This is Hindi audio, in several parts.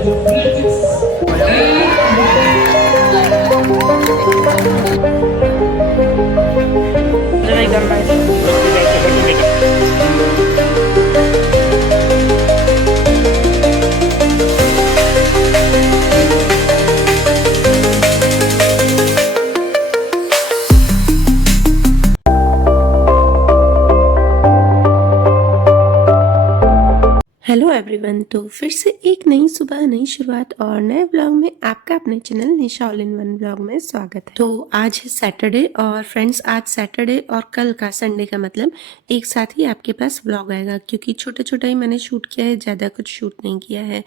करना है। हेलो एवरीवन, तो फिर से एक नई सुबह, नई शुरुआत और नए ब्लॉग में आपका अपने channel Nisha all in one blog में स्वागत है। तो आज है सैटरडे और फ्रेंड्स, आज सैटरडे और कल का संडे का मतलब एक साथ ही आपके पास ब्लॉग आएगा, क्योंकि छोटा छोटा ही मैंने शूट किया है, ज़्यादा कुछ शूट नहीं किया है।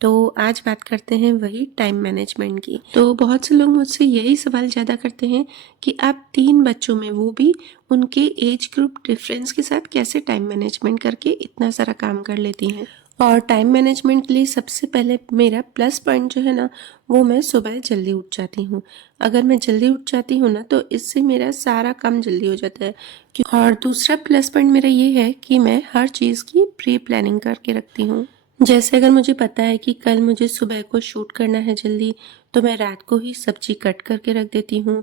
तो आज बात करते हैं वही टाइम मैनेजमेंट की। तो बहुत से लोग मुझसे यही सवाल ज़्यादा करते हैं कि आप 3 बच्चों में, वो भी उनके एज ग्रुप डिफरेंस के साथ, कैसे टाइम मैनेजमेंट करके इतना सारा काम कर लेती हैं। और टाइम मैनेजमेंट के लिए सबसे पहले मेरा प्लस पॉइंट जो है ना, वो मैं सुबह जल्दी उठ जाती हूँ। अगर मैं जल्दी उठ जाती हूँ ना, तो इससे मेरा सारा काम जल्दी हो जाता है। और दूसरा प्लस पॉइंट मेरा ये है कि मैं हर चीज़ की प्री प्लानिंग करके रखती हूँ। जैसे अगर मुझे पता है कि कल मुझे सुबह को शूट करना है जल्दी, तो मैं रात को ही सब्जी कट करके रख देती हूँ।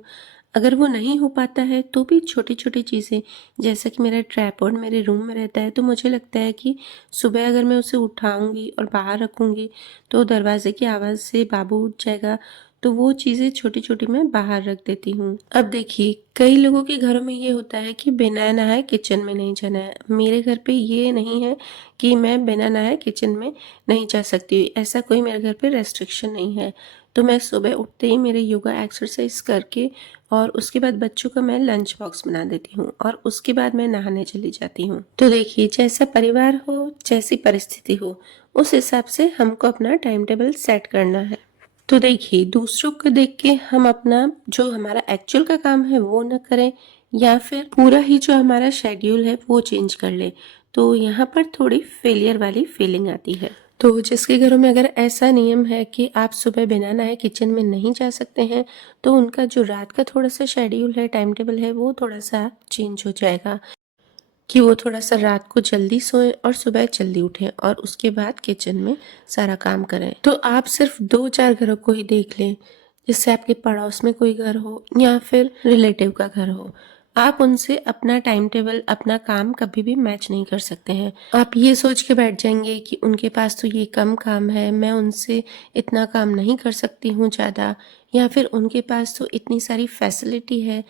अगर वो नहीं हो पाता है तो भी छोटी छोटी चीज़ें, जैसा कि मेरा ट्राइपॉड मेरे रूम में रहता है, तो मुझे लगता है कि सुबह अगर मैं उसे उठाऊंगी और बाहर रखूंगी तो दरवाजे की आवाज़ से बाबू उठ जाएगा। तो वो चीज़ें छोटी छोटी मैं बाहर रख देती हूँ। अब देखिए, कई लोगों के घरों में ये होता है कि बिना नहाए किचन में नहीं जाना है। मेरे घर पे ये नहीं है कि मैं बिना नहाए किचन में नहीं जा सकती, ऐसा कोई मेरे घर पे रेस्ट्रिक्शन नहीं है। तो मैं सुबह उठते ही मेरे योगा एक्सरसाइज करके और उसके बाद बच्चों का मैं लंच बॉक्स बना देती हूँ और उसके बाद मैं नहाने चली जाती हूँ। तो देखिए, जैसा परिवार हो, जैसी परिस्थिति हो, उस हिसाब से हमको अपना टाइम टेबल सेट करना है। तो देखिए, दूसरों को देख के हम अपना जो हमारा एक्चुअल का काम है वो न करें, या फिर पूरा ही जो हमारा शेड्यूल है वो चेंज कर ले, तो यहाँ पर थोड़ी फेलियर वाली फीलिंग आती है। तो जिसके घरों में अगर ऐसा नियम है कि आप सुबह बिना नहाए किचन में नहीं जा सकते हैं, तो उनका जो रात का थोड़ा सा शेड्यूल है, टाइम टेबल है, वो थोड़ा सा चेंज हो जाएगा, कि वो थोड़ा सा रात को जल्दी सोएं और सुबह जल्दी उठें और उसके बाद किचन में सारा काम करें। तो आप सिर्फ 2-4 घरों को ही देख लें, जिससे आपके पड़ोस में कोई घर हो या फिर रिलेटिव का घर हो, आप उनसे अपना टाइम टेबल, अपना काम कभी भी मैच नहीं कर सकते हैं। आप ये सोच के बैठ जाएंगे कि उनके पास तो ये कम काम है, मैं उनसे इतना काम नहीं कर सकती हूँ ज़्यादा, या फिर उनके पास तो इतनी सारी फैसिलिटी है।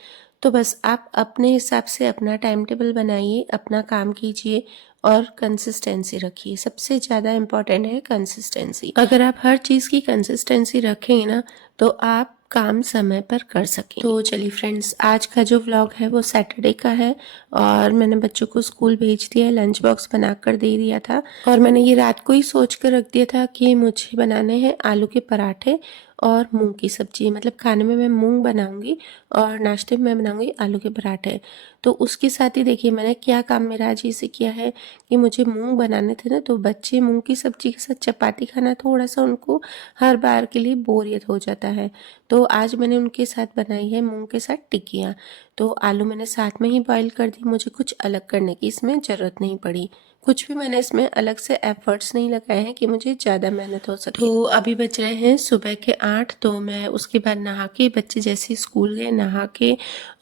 तो बस आप अपने हिसाब से अपना टाइम टेबल बनाइए, अपना काम कीजिए और कंसिस्टेंसी रखिए। सबसे ज़्यादा इम्पॉर्टेंट है कंसिस्टेंसी। अगर आप हर चीज़ की कंसिस्टेंसी रखेंगे ना, तो आप काम समय पर कर सकें। तो चलिए फ्रेंड्स, आज का जो व्लॉग है वो सैटरडे का है और मैंने बच्चों को स्कूल भेज दिया है, लंच बॉक्स बना कर दे दिया था। और मैंने ये रात को ही सोच कर रख दिया था कि मुझे बनाने हैं आलू के पराठे और मूंग की सब्जी। मतलब खाने में मैं मूंग बनाऊंगी और नाश्ते में मैं बनाऊंगी आलू के पराठे। तो उसके साथ ही देखिए मैंने क्या काम मेरा आज इसे किया है कि मुझे मूंग बनाने थे ना, तो बच्चे मूंग की सब्जी के साथ चपाती खाना थोड़ा सा उनको हर बार के लिए बोरियत हो जाता है। तो आज मैंने उनके साथ बनाई है मूंग के साथ टिक्कियाँ। तो आलू मैंने साथ में ही बॉईल कर दी, मुझे कुछ अलग करने की इसमें ज़रूरत नहीं पड़ी। कुछ भी मैंने इसमें अलग से एफर्ट्स नहीं लगाए हैं कि मुझे ज़्यादा मेहनत हो सके। तो अभी बज रहे हैं सुबह के 8। तो मैं उसके बाद नहा के, बच्चे जैसे स्कूल गए नहा के,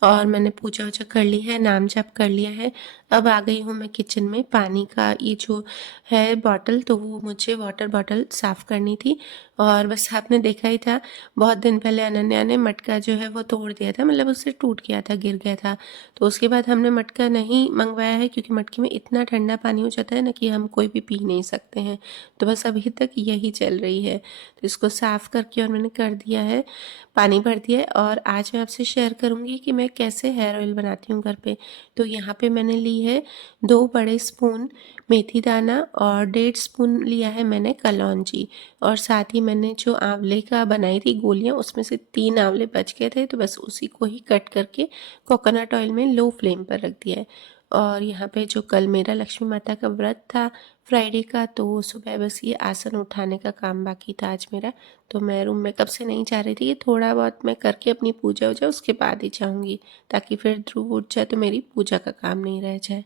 और मैंने पूजा वूजा कर ली है, नाम जप कर लिया है। अब आ गई हूँ मैं किचन में। पानी का ये जो है बॉटल, तो वो मुझे वाटर बॉटल साफ़ करनी थी। और बस आपने देखा ही था, बहुत दिन पहले अनन्या ने मटका जो है वो तोड़ दिया था, मतलब उससे टूट गया था, गिर गया था। तो उसके बाद हमने मटका नहीं मंगवाया है, क्योंकि मटके में इतना ठंडा पानी हो जाता है ना कि हम कोई भी पी नहीं सकते हैं। तो बस अभी तक यही चल रही है। तो इसको साफ़ करके और मैंने कर दिया है, पानी भर दिया है। और आज मैं आपसे शेयर करूँगी कि मैं कैसे हेयर ऑयल बनाती हूँ घर पे। तो यहाँ पे मैंने ली है 2 बड़े स्पून मेथी दाना और 1.5 स्पून लिया है मैंने कलौंजी। और साथ ही मैंने जो आंवले का बनाई थी गोलियां, उसमें से 3 आंवले बच गए थे, तो बस उसी को ही कट करके कोकोनट ऑयल में लो फ्लेम पर रख दिया है। और यहाँ पे जो कल मेरा लक्ष्मी माता का व्रत था फ्राइडे का, तो सुबह बस ये आसन उठाने का काम बाकी था आज मेरा। तो मैं रूम में कब से नहीं जा रही थी, ये थोड़ा बहुत मैं करके अपनी पूजा वूजा उसके बाद ही जाऊँगी, ताकि फिर ध्रुव उठ जाए तो मेरी पूजा का काम नहीं रह जाए।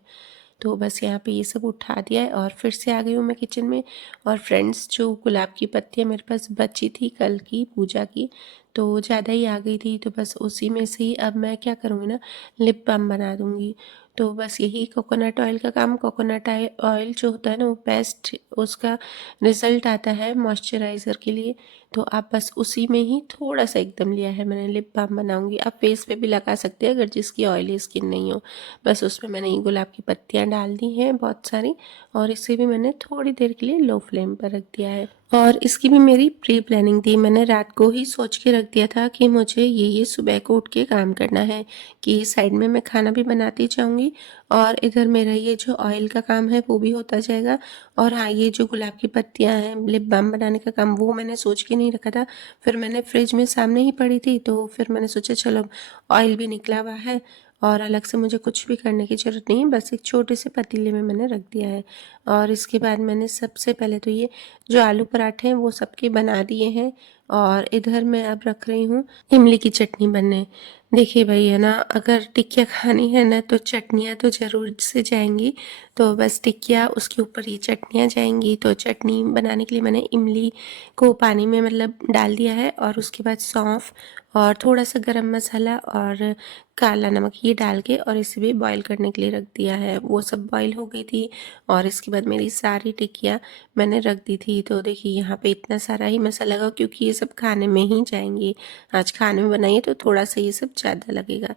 तो बस यहाँ पे ये सब उठा दिया है और फिर से आ गई हूँ मैं किचन में। और फ्रेंड्स, जो गुलाब की पत्तियाँ मेरे पास बची थी कल की पूजा की, तो ज़्यादा ही आ गई थी, तो बस उसी में से ही अब मैं क्या करूँगी ना, लिप बाम बना दूँगी। तो बस यही कोकोनट ऑयल का काम, कोकोनट ऑयल जो होता है ना, वो बेस्ट उसका रिज़ल्ट आता है मॉइस्चराइज़र के लिए। तो आप बस उसी में ही थोड़ा सा एकदम लिया है मैंने, लिप बाम बनाऊंगी। आप फेस पे भी लगा सकते हैं अगर जिसकी ऑयली स्किन नहीं हो। बस उसमें मैंने ये गुलाब की पत्तियां डाल दी हैं बहुत सारी, और इसे भी मैंने थोड़ी देर के लिए लो फ्लेम पर रख दिया है। और इसकी भी मेरी प्री प्लानिंग थी, मैंने रात को ही सोच के रख दिया था कि मुझे ये सुबह को उठ के काम करना है, कि साइड में मैं खाना भी बनाती जाऊंगी और इधर मेरा ये जो ऑयल का काम है वो भी होता जाएगा। और हाँ, ये जो गुलाब की पत्तियां हैं, लिप बाम बनाने का काम, वो मैंने सोच के नहीं रखा था। फिर मैंने फ्रिज में सामने ही पड़ी थी, तो फिर मैंने सोचा चलो ऑयल भी निकला हुआ है और अलग से मुझे कुछ भी करने की ज़रूरत नहीं है, बस एक छोटे से पतीले में मैंने रख दिया है। और इसके बाद मैंने सबसे पहले तो ये जो आलू पराठे हैं वो सबके बना दिए हैं। और इधर मैं अब रख रही हूँ इमली की चटनी बनने। देखिए भाई, है ना, अगर टिक्कियाँ खानी है ना तो चटनियाँ तो ज़रूर से जाएंगी। तो बस टिक्कियाँ, उसके ऊपर ये चटनियाँ जाएंगी। तो चटनी बनाने के लिए मैंने इमली को पानी में मतलब डाल दिया है, और उसके बाद सौंफ और थोड़ा सा गरम मसाला और काला नमक ये डाल के और इसे भी बॉईल करने के लिए रख दिया है। वो सब बॉईल हो गई थी और इसके बाद मेरी सारी टिक्कियाँ मैंने रख दी थी। तो देखिए यहाँ पे इतना सारा ही मसाला लगा, क्योंकि ये सब खाने में ही जाएंगी। आज खाने में बनाइए तो थोड़ा सा ये सब ज़्यादा लगेगा।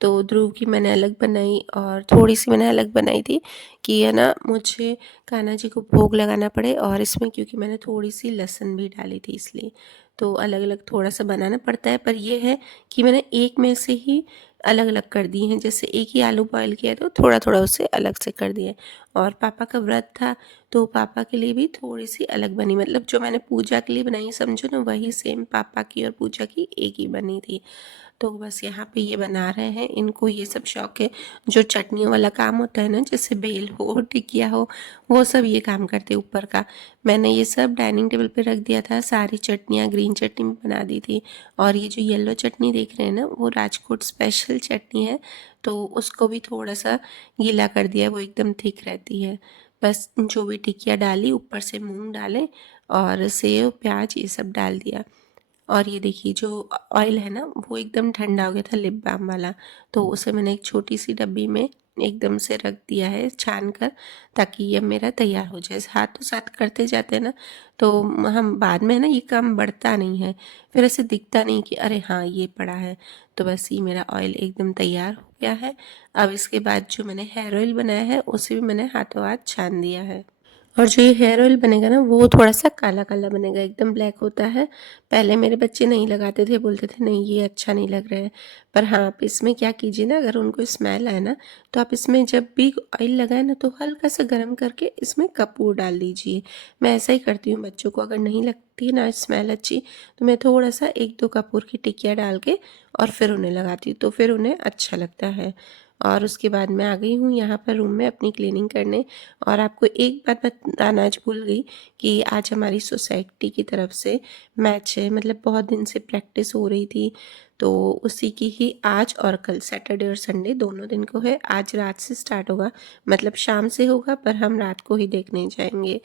तो ध्रुव की मैंने अलग बनाई और थोड़ी सी मैंने अलग बनाई थी, कि है ना मुझे कान्हा जी को भोग लगाना पड़े। और इसमें क्योंकि मैंने थोड़ी सी लहसुन भी डाली थी, इसलिए तो अलग अलग थोड़ा सा बनाना पड़ता है। पर ये है कि मैंने एक में से ही अलग अलग कर दिए हैं। जैसे एक ही आलू बॉयल किया तो थोड़ा थोड़ा उसे अलग से कर दिया। और पापा का व्रत था तो पापा के लिए भी थोड़ी सी अलग बनी, मतलब जो मैंने पूजा के लिए बनाई समझो ना, वही सेम पापा की और पूजा की एक ही बनी थी। तो बस यहाँ पे ये बना रहे हैं, इनको ये सब शौक है। जो चटनियों वाला काम होता है ना, जैसे बेल हो, टिकिया हो, वो सब ये काम करते ऊपर का। मैंने ये सब डाइनिंग टेबल पे रख दिया था, सारी चटनियाँ। ग्रीन चटनी बना दी थी, और ये जो येलो चटनी देख रहे हैं ना, वो राजकोट स्पेशल चटनी है। तो उसको भी थोड़ा सा गीला कर दिया, वो एकदम थिक रहती है। बस जो भी टिकिया डाली, ऊपर से मूंग डाले और सेव प्याज ये सब डाल दिया। और ये देखिए जो ऑयल है ना, वो एकदम ठंडा हो गया था लिप बाम वाला, तो उसे मैंने एक छोटी सी डब्बी में एकदम से रख दिया है छान कर, ताकि ये मेरा तैयार हो जाए। हाथों साथ करते जाते हैं ना, तो हम बाद में ना ये काम बढ़ता नहीं है, फिर ऐसे दिखता नहीं कि अरे हाँ ये पड़ा है। तो बस ये मेरा ऑयल एकदम तैयार हो गया है। अब इसके बाद जो मैंने हेयर ऑयल बनाया है उसे भी मैंने हाथों हाथ छान दिया है। और जो ये हेयर ऑयल बनेगा ना, वो थोड़ा सा काला काला बनेगा, एकदम ब्लैक होता है। पहले मेरे बच्चे नहीं लगाते थे, बोलते थे नहीं ये अच्छा नहीं लग रहा है। पर हाँ, आप इसमें क्या कीजिए ना, अगर उनको स्मेल आए ना, तो आप इसमें जब भी ऑयल लगाए ना, तो हल्का सा गर्म करके इसमें कपूर डाल दीजिए। मैं ऐसा ही करती हूँ बच्चों को, अगर नहीं लगती है ना स्मेल अच्छी, तो मैं थोड़ा सा 1-2 कपूर की टिकिया डाल के और फिर उन्हें लगाती हूँ, तो फिर उन्हें अच्छा लगता है। और उसके बाद मैं आ गई हूँ यहाँ पर रूम में अपनी क्लीनिंग करने। और आपको एक बात बताना आज भूल गई कि आज हमारी सोसाइटी की तरफ से मैच है, मतलब बहुत दिन से प्रैक्टिस हो रही थी, तो उसी की ही आज और कल सैटरडे और संडे दोनों दिन को है। आज रात से स्टार्ट होगा, मतलब शाम से होगा, पर हम रात को ही देखने जाएंगे।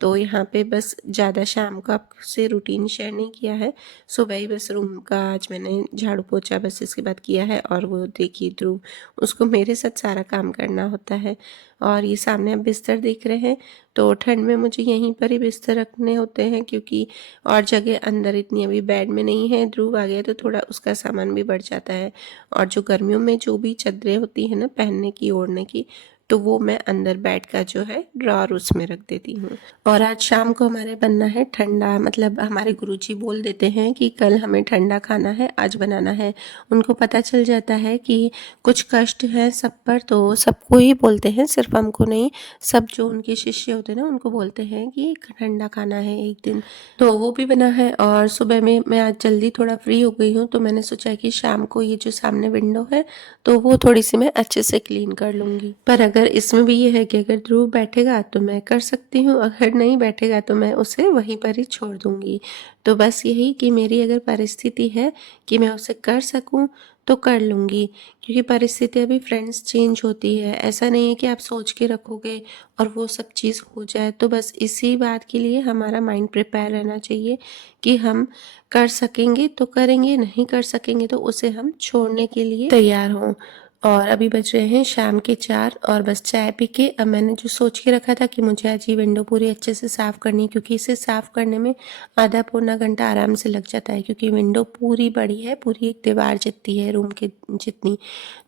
तो यहाँ पे बस ज़्यादा शाम को आपसे रूटीन शेयर नहीं किया है, सुबह ही बस रूम का आज मैंने झाड़ू पोछा बस इसके बाद किया है। और वो देखिए ध्रुव, उसको मेरे साथ सारा काम करना होता है। और ये सामने आप बिस्तर देख रहे हैं, तो ठंड में मुझे यहीं पर ही बिस्तर रखने होते हैं, क्योंकि और जगह अंदर इतनी अभी बेड में नहीं है। ध्रुव आ गया तो थोड़ा उसका सामान भी बढ़ जाता है। और जो गर्मियों में जो भी चादरें होती हैं ना पहनने की, ओढ़ने की, तो वो मैं अंदर बेड का जो है ड्रॉर उसमें रख देती हूँ। और आज शाम को हमारे बनना है ठंडा, मतलब हमारे गुरुजी बोल देते हैं कि कल हमें ठंडा खाना है, आज बनाना है। उनको पता चल जाता है कि कुछ कष्ट है सब पर, तो सबको ही बोलते हैं, सिर्फ हमको नहीं। सब जो उनके शिष्य होते हैं ना, उनको बोलते हैं कि ठंडा खाना है एक दिन, तो वो भी बना है। और सुबह में मैं आज जल्दी थोड़ा फ्री हो गई हूँ, तो मैंने सोचा कि शाम को ये जो सामने विंडो है, तो वो थोड़ी सी मैं अच्छे से क्लीन कर लूँगी। पर अगर इसमें भी ये है कि अगर ध्रुव बैठेगा तो मैं कर सकती हूँ, अगर नहीं बैठेगा तो मैं उसे वहीं पर ही छोड़ दूँगी। तो बस यही कि मेरी अगर परिस्थिति है कि मैं उसे कर सकूँ तो कर लूँगी, क्योंकि परिस्थिति अभी फ्रेंड्स चेंज होती है। ऐसा नहीं है कि आप सोच के रखोगे और वो सब चीज़ हो जाए। तो बस इसी बात के लिए हमारा माइंड प्रिपेयर रहना चाहिए कि हम कर सकेंगे तो करेंगे, नहीं कर सकेंगे तो उसे हम छोड़ने के लिए तैयार हों। और अभी बज रहे हैं शाम के 4 और बस चाय पी के अब मैंने जो सोच के रखा था कि मुझे आज ये विंडो पूरी अच्छे से साफ़ करनी है, क्योंकि इसे साफ़ करने में आधा पौना घंटा आराम से लग जाता है, क्योंकि विंडो पूरी बड़ी है, पूरी एक दीवार जितनी है रूम के जितनी।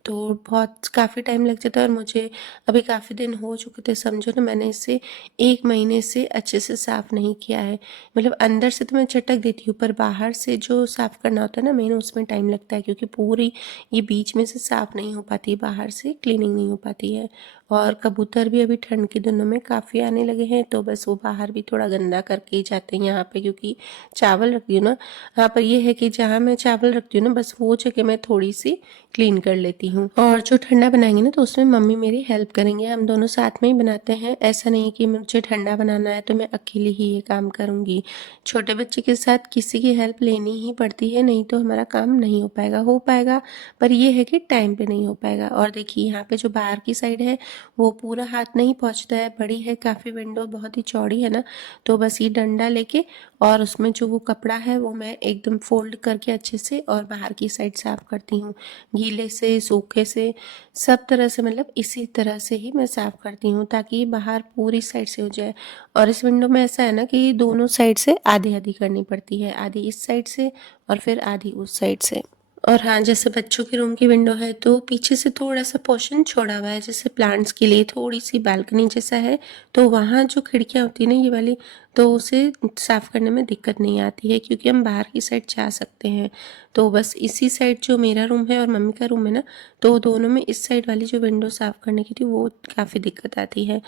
तो बहुत काफ़ी टाइम लग जाता है और मुझे अभी काफ़ी दिन हो चुके थे, समझो ना मैंने इसे 1 महीने से अच्छे से साफ़ नहीं किया है। मतलब अंदर से तो मैं झटक देती हूँ, पर बाहर से जो साफ़ करना होता है ना मेन, उसमें टाइम लगता है, क्योंकि पूरी ये बीच में से साफ़ नहीं हो पाती, बाहर से क्लीनिंग नहीं हो पाती है। और कबूतर भी अभी ठंड के दिनों में काफ़ी आने लगे हैं, तो बस वो बाहर भी थोड़ा गंदा करके ही जाते हैं यहाँ पे, क्योंकि चावल रखती हूँ ना। हाँ, पर ये है कि जहाँ मैं चावल रखती हूँ ना, बस वो जगह मैं थोड़ी सी क्लीन कर लेती हूँ। और जो ठंडा बनाएंगे ना तो उसमें मम्मी मेरी हेल्प करेंगे, हम दोनों साथ में ही बनाते हैं। ऐसा नहीं कि मुझे ठंडा बनाना है तो मैं अकेली ही ये काम करूँगी। छोटे बच्चे के साथ किसी की हेल्प लेनी ही पड़ती है, नहीं तो हमारा काम नहीं हो पाएगा, पर ये है कि टाइम पे नहीं हो पाएगा। और देखिए यहाँ पे जो बाहर की साइड है वो पूरा हाथ नहीं पहुँचता है, बड़ी है काफ़ी, विंडो बहुत ही चौड़ी है ना, तो बस ये डंडा लेके और उसमें जो वो कपड़ा है वो मैं एकदम फोल्ड करके अच्छे से और बाहर की साइड साफ करती हूँ। गीले से, सूखे से, सब तरह से, मतलब इसी तरह से ही मैं साफ करती हूँ ताकि बाहर पूरी साइड से हो जाए। और इस विंडो में ऐसा है ना कि दोनों साइड से आधी आधी करनी पड़ती है, आधी इस साइड से और फिर आधी उस साइड से। और हाँ, जैसे बच्चों के रूम की विंडो है तो पीछे से थोड़ा सा पोर्शन छोड़ा हुआ है, जैसे प्लांट्स के लिए थोड़ी सी बालकनी जैसा है, तो वहाँ जो खिड़कियाँ होती है ना ये वाली, तो उसे साफ़ करने में दिक्कत नहीं आती है, क्योंकि हम बाहर की साइड जा सकते हैं। तो बस इसी साइड जो मेरा रूम है और मम्मी का रूम है ना, तो दोनों में इस साइड वाली जो विंडो साफ़ करने की थी वो काफ़ी दिक्कत आती है।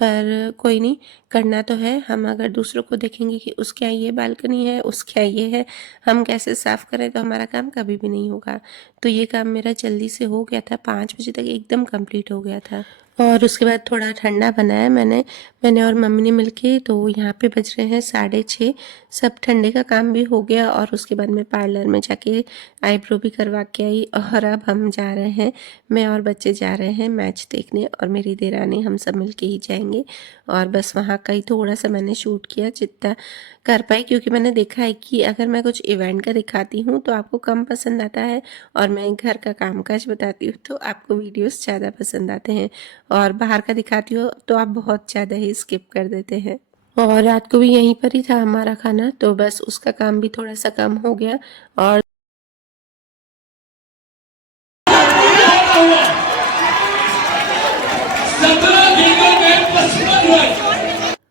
पर कोई नहीं, करना तो है। हम अगर दूसरों को देखेंगे कि उसके यहाँ ये बालकनी है, उसके यहाँ ये है, हम कैसे साफ़ करें, तो हमारा काम कभी भी नहीं होगा। तो ये काम मेरा जल्दी से हो गया था, 5 बजे तक एकदम कंप्लीट हो गया था। और उसके बाद थोड़ा ठंडा बनाया मैंने और मम्मी ने मिलके, तो यहाँ पे बज रहे हैं 6:30। सब ठंडे का काम भी हो गया और उसके बाद मैं पार्लर में जाके आईब्रो भी करवा के आई। और अब हम जा रहे हैं, मैं और बच्चे जा रहे हैं मैच देखने, और मेरी देरानी, हम सब मिलके ही जाएंगे। और बस वहाँ का ही थोड़ा सा मैंने शूट किया जितना कर पाई, क्योंकि मैंने देखा है कि अगर मैं कुछ इवेंट का दिखाती हूँ तो आपको कम पसंद आता है, और मैं घर का कामकाज बताती हूँ तो आपको वीडियोस ज़्यादा पसंद आते हैं, और बाहर का दिखाती हूँ तो आप बहुत ज़्यादा ही स्किप कर देते हैं। और रात को भी यहीं पर ही था हमारा खाना, तो बस उसका काम भी थोड़ा सा कम हो गया। और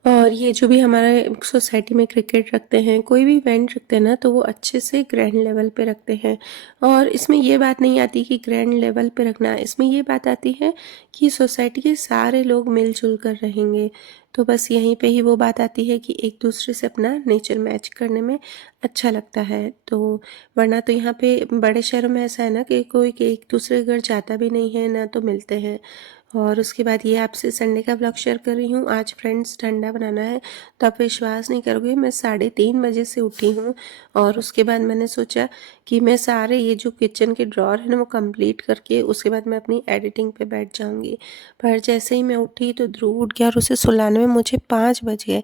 और ये जो भी हमारे सोसाइटी में क्रिकेट रखते हैं, कोई भी इवेंट रखते हैं ना, तो वो अच्छे से ग्रैंड लेवल पे रखते हैं। और इसमें ये बात नहीं आती कि ग्रैंड लेवल पे रखना, इसमें ये बात आती है कि सोसाइटी के सारे लोग मिलजुल कर रहेंगे। तो बस यहीं पे ही वो बात आती है कि एक दूसरे से अपना नेचर मैच करने में अच्छा लगता है। तो वरना तो यहाँ पे बड़े शहरों में ऐसा है ना कि कोई के एक दूसरे के घर जाता भी नहीं है, ना तो मिलते हैं। और उसके बाद ये आपसे संडे का ब्लॉग शेयर कर रही हूँ। आज फ्रेंड्स ठंडा बनाना है, तो आप विश्वास नहीं करोगे, मैं 3:30 बजे से उठी हूँ। और उसके बाद मैंने सोचा कि मैं सारे ये जो किचन के ड्रॉर है ना वो कंप्लीट करके उसके बाद मैं अपनी एडिटिंग पे बैठ जाऊँगी। पर जैसे ही मैं उठी तो ध्रुव उठ गया और उसे सुलाने में मुझे 5 बज गए।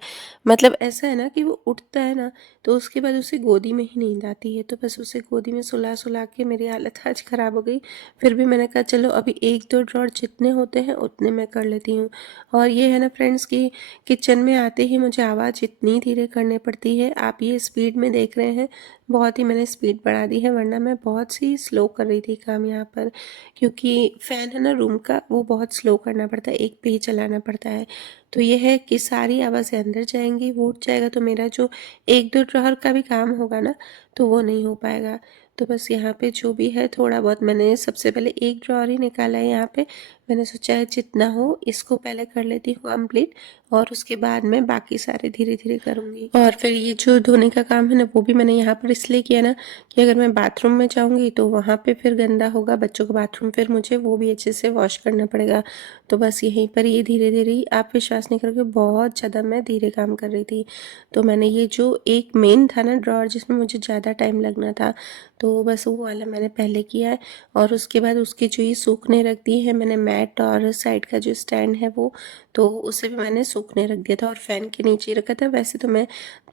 मतलब ऐसा है ना कि वो उठता है ना, तो उसके बाद उसे गोदी में ही नींद आती है, तो बस उसे गोदी में सुला सुला के मेरी हालत आज ख़राब हो गई। फिर भी मैंने कहा चलो अभी 1-2 ड्रॉर जितने होते हैं उतने मैं कर लेती हूँ। और ये है ना फ्रेंड्स कि किचन में आते ही मुझे आवाज़ इतनी धीरे करनी पड़ती है। आप ये स्पीड में देख रहे हैं, बहुत ही मैंने स्पीड बढ़ा दी है, वरना मैं बहुत सी स्लो कर रही थी काम यहाँ पर, क्योंकि फ़ैन है ना रूम का, वो बहुत स्लो करना पड़ता है, एक पे ही चलाना पड़ता है। तो ये है कि सारी आवाज़ें अंदर जाएंगी, वो उठ जाएगा तो मेरा जो 1-2 ड्रॉर का भी काम होगा ना, तो वो नहीं हो पाएगा। तो बस यहाँ पे जो भी है थोड़ा बहुत मैंने सबसे पहले एक ड्रॉर ही निकाला है यहाँ पे, मैंने सोचा है जितना हो इसको पहले कर लेती हूँ कंप्लीट, और उसके बाद मैं बाकी सारे धीरे धीरे करूँगी। और फिर ये जो धोने का काम है ना, वो भी मैंने यहाँ पर इसलिए किया ना कि अगर मैं बाथरूम में जाऊँगी तो वहाँ पे फिर गंदा होगा बच्चों का बाथरूम, फिर मुझे वो भी अच्छे से वॉश करना पड़ेगा। तो बस यहीं पर ये धीरे धीरे ही, आप विश्वास नहीं करोगे, बहुत ज़्यादा मैं धीरे काम कर रही थी। तो मैंने ये जो एक मेन था ना ड्रॉर जिसमें मुझे ज़्यादा टाइम लगना था, तो बस वो वाला मैंने पहले किया है। और उसके बाद उसकी जो ये सूखने रख दी है मैंने मैट, और साइड का जो स्टैंड है वो, तो उसे भी मैंने सूखने रख दिया था और फ़ैन के नीचे रखा था। वैसे तो मैं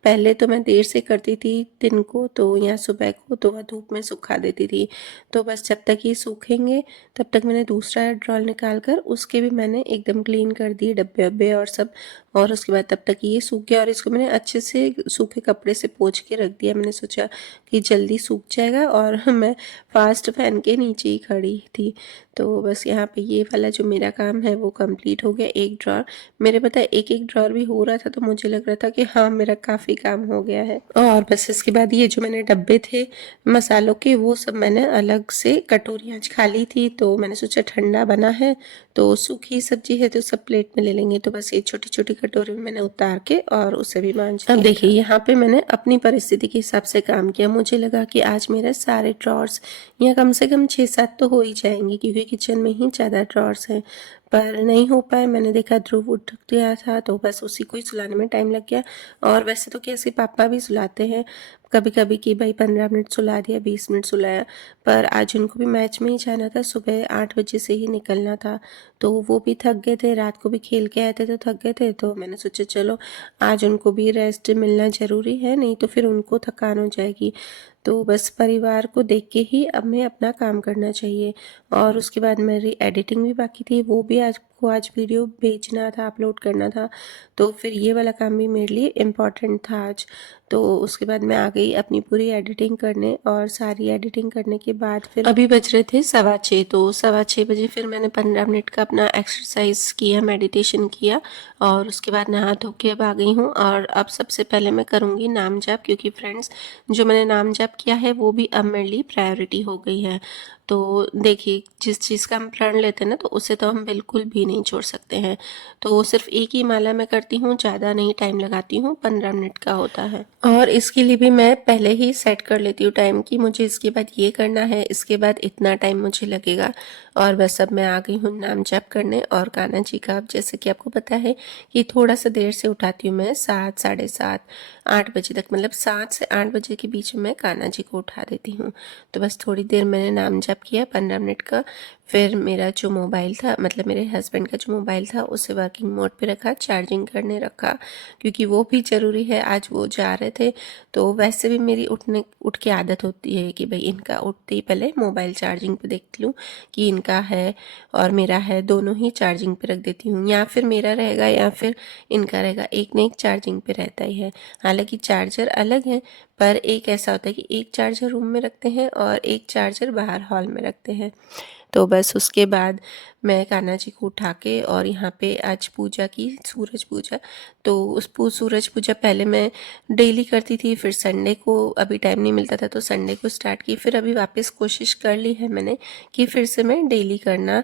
पहले तो मैं देर से करती थी दिन को, तो या सुबह को तो वह धूप में सुखा देती थी। तो बस जब तक ये सूखेंगे तब तक मैंने दूसरा ड्रॉर निकाल कर उसके भी मैंने एकदम क्लीन कर दिए डब्बे वब्बे और सब। और उसके बाद तब तक ये सूख गया और इसको मैंने अच्छे से सूखे कपड़े से पोंछ के रख दिया। मैंने सोचा कि जल्दी सूख जाएगा, और मैं फास्ट फैन के नीचे ही खड़ी थी। तो बस यहाँ पे ये वाला जो मेरा काम है वो कंप्लीट हो गया। एक ड्रॉर मेरे, पता है, एक एक ड्रॉर भी हो रहा था तो मुझे लग रहा था कि हाँ मेरा काफ़ी काम हो गया है। और बस इसके बाद ये जो मैंने डब्बे थे मसालों के, वो सब मैंने अलग से कटोरियाँ खाली थी, तो मैंने सोचा ठंडा बना है तो सूखी सब्जी है तो सब प्लेट में ले लेंगे। तो बस ये छोटी छोटी कटोरी में मैंने उतार के और उसे भी मांझ दिया। अब देखिए यहाँ पे मैंने अपनी परिस्थिति के हिसाब से काम किया। मुझे लगा कि आज मेरे सारे ड्रॉर्स यहाँ कम से कम 6-7 तो हो ही जाएंगे, क्योंकि किचन में ही ज़्यादा ड्रॉर्स हैं, पर नहीं हो पाए। मैंने देखा ध्रुव उठ गया था तो बस उसी को ही सुलाने में टाइम लग गया। और वैसे तो कैसे पापा भी सुलाते हैं कभी कभी कि भाई 15 मिनट सुला दिया, 20 मिनट सुलाया, पर आज उनको भी मैच में ही जाना था, सुबह 8 बजे से ही निकलना था, तो वो भी थक गए थे, रात को भी खेल के आए थे तो थक गए थे। तो मैंने सोचा चलो आज उनको भी रेस्ट मिलना ज़रूरी है, नहीं तो फिर उनको थकान हो जाएगी। तो बस परिवार को देख के ही अब मैं अपना काम करना चाहिए। और उसके बाद मेरी एडिटिंग भी बाकी थी, वो भी आज वीडियो भेजना था, अपलोड करना था, तो फिर ये वाला काम भी मेरे लिए इम्पॉर्टेंट था आज। तो उसके बाद मैं आ गई अपनी पूरी एडिटिंग करने, और सारी एडिटिंग करने के बाद फिर अभी बज रहे थे 6:15, तो 6:15 बजे फिर मैंने 15 मिनट का अपना एक्सरसाइज किया, मेडिटेशन किया, और उसके बाद नहा धो के अब आ गई हूँ। और अब सबसे पहले मैं करूँगी नाम जाप, क्योंकि फ्रेंड्स जो मैंने नाम जाप किया है वो भी अब मेरे लिए प्रायोरिटी हो गई है। तो देखिए जिस चीज़ का हम प्रण लेते हैं ना, तो उसे तो हम बिल्कुल भी नहीं छोड़ सकते हैं। तो सिर्फ एक ही माला मैं करती हूँ, ज़्यादा नहीं टाइम लगाती हूँ, 15 मिनट का होता है। और इसके लिए भी मैं पहले ही सेट कर लेती हूँ टाइम की, मुझे इसके बाद ये करना है, इसके बाद इतना टाइम मुझे लगेगा। और बस अब मैं आ गई हूँ नाम जाप करने। और कान्हा जी का, अब जैसे कि आपको पता है कि थोड़ा सा देर से उठाती हूँ मैं, 7, 7:30, 8 बजे तक, मतलब 7 से 8 बजे के बीच में मैं कान्हा जी को उठा देती हूँ। तो बस थोड़ी देर मैंने नाम जाप किया 15 मिनट का, फिर मेरा जो मोबाइल था, मतलब मेरे हस्बैंड का जो मोबाइल था, उसे वर्किंग मोड पे रखा, चार्जिंग करने रखा, क्योंकि वो भी ज़रूरी है। आज वो जा रहे थे तो वैसे भी मेरी उठ के आदत होती है कि भाई इनका उठते ही पहले मोबाइल चार्जिंग पे देख लूँ कि इनका है और मेरा है, दोनों ही चार्जिंग पे रख देती हूँ, या फिर मेरा रहेगा या फिर इनका रहेगा, एक न एक चार्जिंग पे रहता ही है। हालांकि चार्जर अलग है, पर एक ऐसा होता है कि एक चार्जर रूम में रखते हैं और एक चार्जर बाहर हॉल में रखते हैं। तो बस उसके बाद मैं कान्हा जी को उठा के, और यहाँ पे आज पूजा की, सूरज पूजा। तो उस सूरज पूजा पहले मैं डेली करती थी, फिर संडे को अभी टाइम नहीं मिलता था तो संडे को स्टार्ट की, फिर अभी वापस कोशिश कर ली है मैंने कि फिर से मैं डेली करना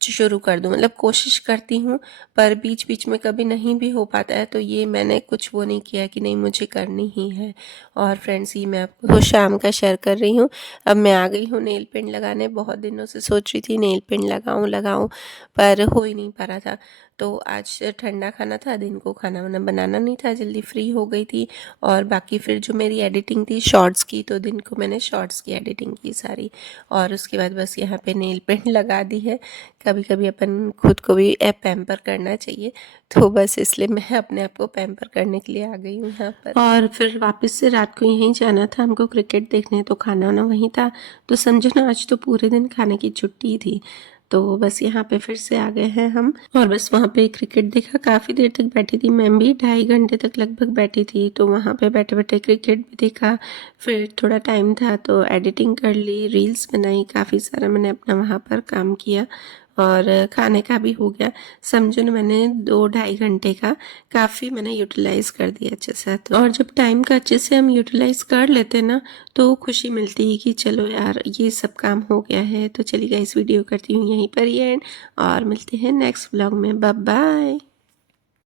शुरू कर दूँ, मतलब कोशिश करती हूँ, पर बीच बीच में कभी नहीं भी हो पाता है, तो ये मैंने कुछ वो नहीं किया कि नहीं मुझे करनी ही है। और फ्रेंड्स ये मैं आपको शाम का शेयर कर रही हूँ। अब मैं आ गई हूँ नेल पेंट लगाने, बहुत दिनों से सोच रही थी नेल पेंट लगाऊँ पर हो ही नहीं पा रहा था। तो आज ठंडा खाना था, दिन को खाना वाना बनाना नहीं था, जल्दी फ्री हो गई थी। और बाकी फिर जो मेरी एडिटिंग थी शॉर्ट्स की, तो दिन को मैंने शॉर्ट्स की एडिटिंग की सारी, और उसके बाद बस यहाँ पे नेल पेंट लगा दी है। कभी कभी अपन खुद को भी पैम्पर करना चाहिए, तो बस इसलिए मैं अपने आप को पैम्पर करने के लिए आ गई हूँ यहाँ पर। और फिर वापस से रात को यहीं जाना था हमको क्रिकेट देखने, तो खाना वाना वहीं था, तो समझो ना आज तो पूरे दिन खाने की छुट्टी थी। तो बस यहाँ पे फिर से आ गए हैं हम, और बस वहाँ पे क्रिकेट देखा, काफ़ी देर तक बैठी थी मैं भी, 2.5 घंटे तक लगभग बैठी थी। तो वहाँ पे बैठे बैठे क्रिकेट भी देखा, फिर थोड़ा टाइम था तो एडिटिंग कर ली, रील्स बनाई, काफ़ी सारा मैंने अपना वहाँ पर काम किया। और खाने का भी हो गया। समझो ना मैंने 2-2.5 घंटे का काफ़ी मैंने यूटिलाइज़ कर दिया अच्छे से। तो और जब टाइम का अच्छे से हम यूटिलाइज़ कर लेते हैं ना तो खुशी मिलती है कि चलो यार ये सब काम हो गया है। तो चलिए गाइस वीडियो करती हूँ यहीं पर ही एंड और मिलते हैं नेक्स्ट व्लॉग में। Bye bye.